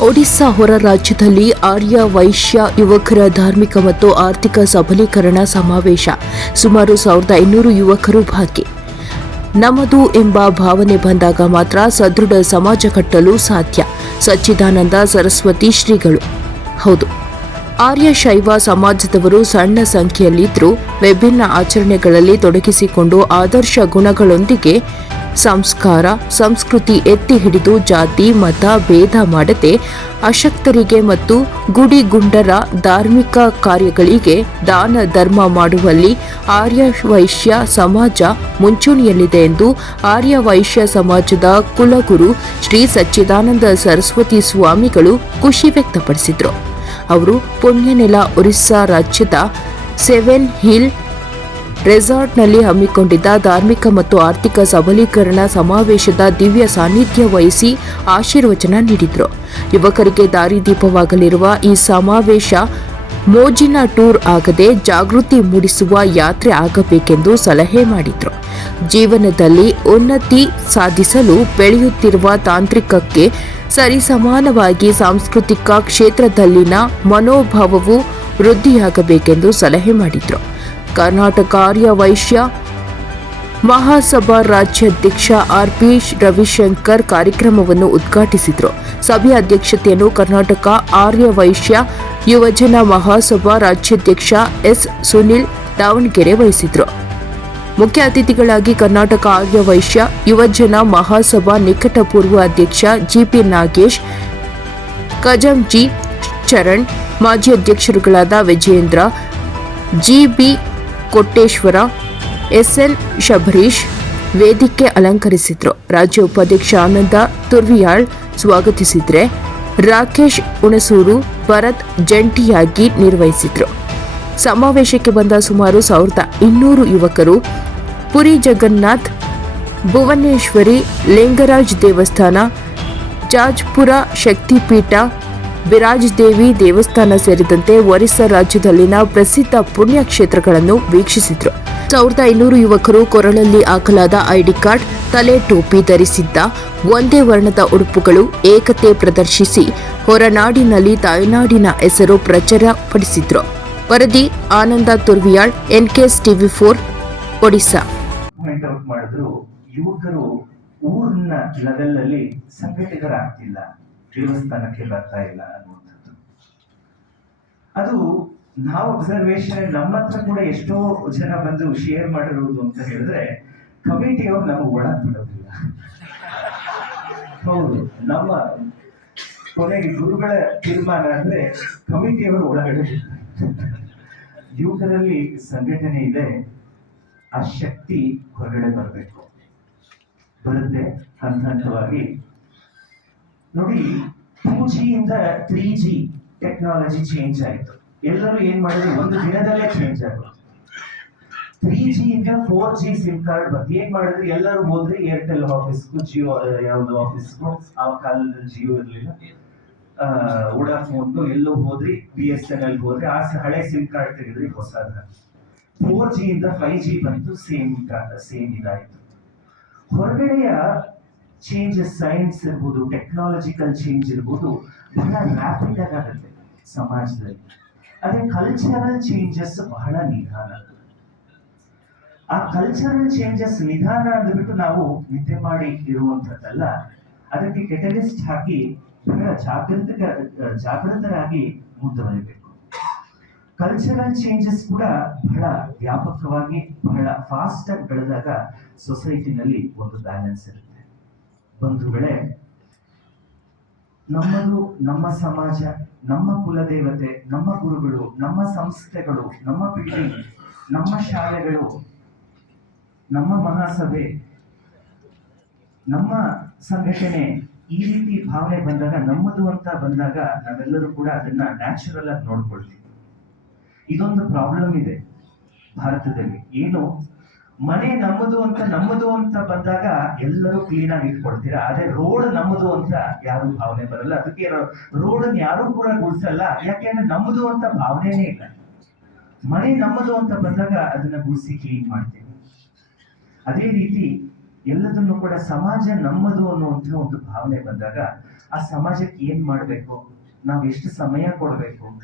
ಒಡಿಶಾ ಹೊರ ರಾಜ್ಯದಲ್ಲಿ ಆರ್ಯ, ವೈಶ್ಯ, ಯುವಕರ ಧಾರ್ಮಿಕ ಮತ್ತು ಆರ್ಥಿಕ ಸಬಲೀಕರಣ ಸಮಾವೇಶ. ಸುಮಾರು ಸಾವಿರದ ಐನೂರು ಯುವಕರು ಭಾಗಿ. ನಮ್ಮದು ಎಂಬ ಭಾವನೆ ಬಂದಾಗ ಮಾತ್ರ ಸದೃಢ ಸಮಾಜ ಕಟ್ಟಲು ಸಾಧ್ಯ. ಸಚ್ಚಿದಾನಂದ, ಸರಸ್ವತಿ ಶ್ರೀಗಳು. ಹೌದು. ಆರ್ಯ ಶೈವ ಸಮಾಜದವರು ಸಣ್ಣ ಸಂಖ್ಯೆಯಲ್ಲಿದ್ದರೂ ವಿಭಿನ್ನ ಆಚರಣೆಗಳಲ್ಲಿ ತೊಡಗಿಸಿಕೊಂಡು ಆದರ್ಶ ಗುಣಗಳೊಂದಿಗೆ ಸಂಸ್ಕಾರ, ಸಂಸ್ಕೃತಿ ಎತ್ತಿ ಹಿಡಿದು ಜಾತಿ, ಮತ, ಭೇದ ಮಾಡದೆ ಅಶಕ್ತರಿಗೆ ಮತ್ತು ಗುಡಿ ಗುಂಡರ ಧಾರ್ಮಿಕ ಕಾರ್ಯಗಳಿಗೆ ದಾನ, ಧರ್ಮ ಮಾಡುವಲ್ಲಿ ಆರ್ಯ ವೈಶ್ಯ ಸಮಾಜ ಮುಂಚೂಣಿಯಲ್ಲಿದೆ ಎಂದು ಆರ್ಯ ವೈಶ್ಯ ಸಮಾಜದ ಕುಲಗುರು ಶ್ರೀ ಸಚ್ಚಿದಾನಂದ ಸರಸ್ವತಿ ಸ್ವಾಮಿಗಳು ಖುಷಿ ವ್ಯಕ್ತಪಡಿಸಿದರು. ಅವರು ಪುಣ್ಯನೆಲ ಒರಿಸ್ಸಾ ರಾಜ್ಯದ ಸೆವೆನ್ ಹಿಲ್ ರೆಸಾರ್ಟ್ನಲ್ಲಿ ಹಮ್ಮಿಕೊಂಡಿದ್ದ ಧಾರ್ಮಿಕ ಮತ್ತು ಆರ್ಥಿಕ ಸಬಲೀಕರಣ ಸಮಾವೇಶದ ದಿವ್ಯ ಸಾನ್ನಿಧ್ಯ ವಹಿಸಿ ಆಶೀರ್ವಚನ ನೀಡಿದರು. ಯುವಕರಿಗೆ ದಾರಿದೀಪವಾಗಲಿರುವ ಈ ಸಮಾವೇಶ ಮೋಜಿನ ಟೂರ್ ಆಗದೆ ಜಾಗೃತಿ ಮೂಡಿಸುವ ಯಾತ್ರೆ ಆಗಬೇಕೆಂದು ಸಲಹೆ ಮಾಡಿದರು. ಜೀವನದಲ್ಲಿ ಉನ್ನತಿ ಸಾಧಿಸಲು ಬೆಳೆಯುತ್ತಿರುವ ತಾಂತ್ರಿಕಕ್ಕೆ ಸರಿಸಮಾನವಾಗಿ ಸಾಂಸ್ಕೃತಿಕ ಕ್ಷೇತ್ರದಲ್ಲಿನ ಮನೋಭಾವವು ವೃದ್ಧಿಯಾಗಬೇಕೆಂದು ಸಲಹೆ ಮಾಡಿದರು. ಕರ್ನಾಟಕ ಆರ್ಯ ವೈಶ್ಯ ಮಹಾಸಭಾ ರಾಜ್ಯಾಧ್ಯಕ್ಷ ಆರ್ ಪಿ ರವಿಶಂಕರ್ ಕಾರ್ಯಕ್ರಮವನ್ನು ಉದ್ಘಾಟಿಸಿದರು. ಸಭೆಯ ಅಧ್ಯಕ್ಷತೆಯನ್ನು ಕರ್ನಾಟಕ ಆರ್ಯ ವೈಶ್ಯ ಯುವಜನ ಮಹಾಸಭಾ ರಾಜ್ಯಾಧ್ಯಕ್ಷ ಎಸ್. ಸುನಿಲ್ ದಾವಣಗೆರೆ ವಹಿಸಿದರು. ಮುಖ್ಯ ಅತಿಥಿಗಳಾಗಿ ಕರ್ನಾಟಕ ಆರ್ಯ ವೈಶ್ಯ ಯುವಜನ ಮಹಾಸಭಾ ನಿಕಟಪೂರ್ವ ಅಧ್ಯಕ್ಷ ಜಿಪಿ ನಾಗೇಶ್ ಕಜಂಜಿ ಚರಣ್, ಮಾಜಿ ಅಧ್ಯಕ್ಷರುಗಳಾದ ವಿಜಯೇಂದ್ರ, ಜಿಬಿ ಕೊಟ್ಟೇಶ್ವರ ಎಸ್ಎನ್ ಶಬರೀಶ್ ವೇದಿಕೆ ಅಲಂಕರಿಸಿದ್ರು. ರಾಜ್ಯ ಉಪಾಧ್ಯಕ್ಷ ಆನಂದ ತುರ್ವಿಯಾಳ್ ಸ್ವಾಗತಿಸಿದ್ರೆ ರಾಕೇಶ್ ಹುಣಸೂರು ಭರತ್ ಜಂಟಿಯಾಗಿ ನಿರ್ವಹಿಸಿದ್ರು. ಸಮಾವೇಶಕ್ಕೆ ಬಂದ ಸುಮಾರು ಸಾವಿರದ ಇನ್ನೂರು ಯುವಕರು ಪುರಿ ಜಗನ್ನಾಥ್, ಭುವನೇಶ್ವರಿ ಲಿಂಗರಾಜ್ ದೇವಸ್ಥಾನ, ಜಾಜ್ಪುರ ಶಕ್ತಿಪೀಠ ಬಿರಾಜ್ ದೇವಿ ದೇವಸ್ಥಾನ ಸೇರಿದಂತೆ ಒರಿಸ್ಸಾ ರಾಜ್ಯದಲ್ಲಿನ ಪ್ರಸಿದ್ಧ ಪುಣ್ಯಕ್ಷೇತ್ರಗಳನ್ನು ವೀಕ್ಷಿಸಿದ್ರು. ಸಾವಿರದ ಐನೂರು ಯುವಕರು ಕೊರಳಲ್ಲಿ ಹಾಕಲಾದ ಐಡಿ ಕಾರ್ಡ್, ತಲೆ ಟೋಪಿ ಧರಿಸಿದ್ದ ಒಂದೇ ವರ್ಣದ ಉಡುಪುಗಳು ಏಕತೆ ಪ್ರದರ್ಶಿಸಿ ಹೊರನಾಡಿನಲ್ಲಿ ತಾಯ್ನಾಡಿನ ಹೆಸರು ಪ್ರಚಾರಪಡಿಸಿದ್ರು. ವರದಿ, Ananda Turviyal, NKS TV for Odisha ಯುವಕರು ಊರಿನ ಲೆವೆಲ್ ದೇವಸ್ಥಾನಕ್ಕೆ ಬರ್ತಾ ಇಲ್ಲ ಅನ್ನುವಂಥದ್ದು. ಅದು ನಾವು ಅಬ್ಸರ್ವೇಷನ್ ನಮ್ಮ ಹತ್ರ ಕೂಡ ಎಷ್ಟೋ ಜನ ಬಂದು ಶೇರ್ ಮಾಡಿರೋದು ಅಂತ ಹೇಳಿದ್ರೆ ಕಮಿಟಿಯವ್ರು ನಮಗೆ ಒಳಗ್ ಬಿಡೋದಿಲ್ಲ ಹೌದು, ನಮ್ಮ ಕೊನೆಗೆ ಗುರುಗಳ ತೀರ್ಮಾನ ಅಂದ್ರೆ ಕಮಿಟಿಯವರು ಒಳಗಡೆ. ಯುವಕರಲ್ಲಿ ಸಂಘಟನೆ ಇದೆ, ಆ ಶಕ್ತಿ ಹೊರಗಡೆ ಬರಬೇಕು. ಬರುತ್ತೆ ಹಂತ ಹಂತವಾಗಿ ನೋಡಿ ಟೂ ಜಿಯಿಂದ ತ್ರೀ ಜಿ ಟೆಕ್ನಾಲಜಿ ಚೇಂಜ್ ಆಯಿತು. ಎಲ್ಲರೂ ಏನ್ ಮಾಡಿದ್ರು? ಒಂದು ದಿನದಲ್ಲೇ ಚೇಂಜ್ ಆಗ್ಬೋದು ತ್ರೀ ಜಿಯಿಂದ ಫೋರ್ ಜಿ ಸಿಮ್ ಕಾರ್ಡ್ ಬಂತು. ಏನ್ ಮಾಡಿದ್ರು? ಎಲ್ಲರೂ ಹೋದ್ರೆ ಏರ್ಟೆಲ್ ಆಫೀಸ್ಗೂ ಜಿಯೋ ಯಾವ್ದು ಆಫೀಸ್ಗೂ ಆ ಕಾಲದಲ್ಲಿ ಜಿಯೋ ಇರ್ಲಿಲ್ಲ. ಉಡಾಫೋನ್ಗೂ ಎಲ್ಲೋ ಹೋದ್ರಿ ಬಿ ಎಸ್ ಎನ್ ಎಲ್ ಹೋದ್ರೆ, ಆ ಹಳೆ ಸಿಮ್ ಕಾರ್ಡ್ ತೆಗೆದ್ರಿ, ಹೊಸದ ಫೋರ್ ಜಿ ಇಂದ ಫೈವ್ ಜಿ ಬಂತು ಸೇಮ್ ಸೇಮ್ ಇದಾಯ್ತು. ಹೊರಗಡೆಯ ಚೇಂಜಸ್ ಸೈನ್ಸ್ ಇರ್ಬೋದು ಟೆಕ್ನಾಲಜಿಕಲ್ ಚೇಂಜ್ ಇರ್ಬೋದು, ಬಹಳ ರ್ಯಾಪಿಡ್ ಆಗುತ್ತೆ ಸಮಾಜದಲ್ಲಿ. ಅದೇ ಕಲ್ಚರಲ್ ಚೇಂಜಸ್ ಬಹಳ ನಿಧಾನ. ಆ ಕಲ್ಚರಲ್ ಚೇಂಜಸ್ ನಿಧಾನ ಅಂದ್ಬಿಟ್ಟು ನಾವು ನಿದ್ದೆ ಮಾಡಿ ಇರುವಂತದ್ದಲ್ಲ ಅದಕ್ಕೆ ಕೆಟಲಿಸ್ಟ್ ಹಾಕಿ ಬಹಳ ಜಾಗೃತ ಜಾಗೃತರಾಗಿ ಮುಂದುವರಿಬೇಕು. ಕಲ್ಚರಲ್ ಚೇಂಜಸ್ ಕೂಡ ಬಹಳ ವ್ಯಾಪಕವಾಗಿ, ಬಹಳ ಫಾಸ್ಟ್ ಆಗಿ ಬೆಳೆದಾಗ ಸೊಸೈಟಿನಲ್ಲಿ ಒಂದು ಬ್ಯಾಲೆನ್ಸ್ ಇರುತ್ತೆ. ಬಂಧುಗಳೇ ನಮ್ಮದು ನಮ್ಮ ಸಮಾಜ, ನಮ್ಮ ಕುಲದೇವತೆ, ನಮ್ಮ ಗುರುಗಳು, ನಮ್ಮ ಸಂಸ್ಥೆಗಳು, ನಮ್ಮ ಬಿಲ್ಡಿಂಗ್ ನಮ್ಮ ಶಾಲೆಗಳು, ನಮ್ಮ ಮಹಾಸಭೆ, ನಮ್ಮ ಸಂಘಟನೆ ಈ ರೀತಿ ಭಾವನೆ ಬಂದಾಗ, ನಮ್ಮದು ಅಂತ ಬಂದಾಗ ನಾವೆಲ್ಲರೂ ಕೂಡ ಅದನ್ನ ನ್ಯಾಚುರಲ್ ಆಗಿ ನೋಡ್ಕೊಳ್ತೀವಿ. ಇದೊಂದು ಪ್ರಾಬ್ಲಮ್ ಇದೆ ಭಾರತದಲ್ಲಿ. ಏನು? ಮನೆ ನಮ್ಮದು ಅಂತ ನಮ್ಮದು ಅಂತ ಬಂದಾಗ ಎಲ್ಲರೂ ಕ್ಲೀನ್ ಆಗಿ ಇಟ್ಕೊಳ್ತೀರಾ? ಆದ್ರೆ ರೋಡ್ ನಮ್ಮದು ಅಂತ ಯಾರು ಭಾವನೆ ಬರಲ್ಲ. ಅದಕ್ಕೆ ರೋಡ್ ಯಾರು ಕೂಡ ಗುಡ್ಸಲ್ಲ. ಯಾಕೆಂದ್ರೆ ನಮ್ಮದು ಅಂತ ಭಾವನೆನೇ ಇಲ್ಲ. ಮನೆ ನಮ್ಮದು ಅಂತ ಬಂದಾಗ ಅದನ್ನ ಗುಡಿಸಿ ಕ್ಲೀನ್ ಮಾಡ್ತೀವಿ. ಅದೇ ರೀತಿ ಎಲ್ಲದನ್ನು ಕೂಡ ಸಮಾಜ ನಮ್ಮದು ಅನ್ನುವಂಥ ಒಂದು ಭಾವನೆ ಬಂದಾಗ ಆ ಸಮಾಜಕ್ಕೆ ಏನ್ ಮಾಡ್ಬೇಕು? ನಾವ್ ಎಷ್ಟು ಸಮಯ ಕೊಡ್ಬೇಕು?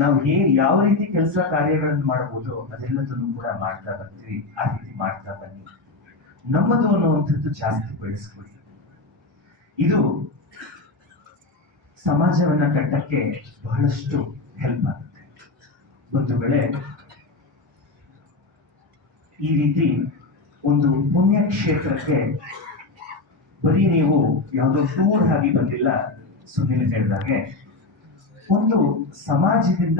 ನಾವು ಹೇ ಯಾವ ರೀತಿ ಕೆಲಸ ಕಾರ್ಯಗಳನ್ನು ಮಾಡಬಹುದು ಅದೆಲ್ಲದನ್ನು ಕೂಡ ಮಾಡ್ತಾ ಬರ್ತೀವಿ, ಆ ರೀತಿ ಮಾಡ್ತಾ ಬನ್ನಿ. ನಮ್ಮದು ಅನ್ನುವಂಥದ್ದು ಜಾಸ್ತಿ ಬೆಳೆಸ್ಕೊಳ್ಳಿ ಇದು ಸಮಾಜವನ್ನ ಕಟ್ಟಕ್ಕೆ ಬಹಳಷ್ಟು ಹೆಲ್ಪ್ ಆಗುತ್ತೆ. ಒಂದು ವೇಳೆ ಈ ರೀತಿ ಒಂದು ಪುಣ್ಯ ಕ್ಷೇತ್ರಕ್ಕೆ ಬರೀ ನೀವು ಯಾವುದೋ ಟೂರ್ ಆಗಿ ಬಂದಿಲ್ಲ ಸುನಿಲ್ ಹೇಳಿದಾಗೆ ಒಂದು ಸಮಾಜದಿಂದ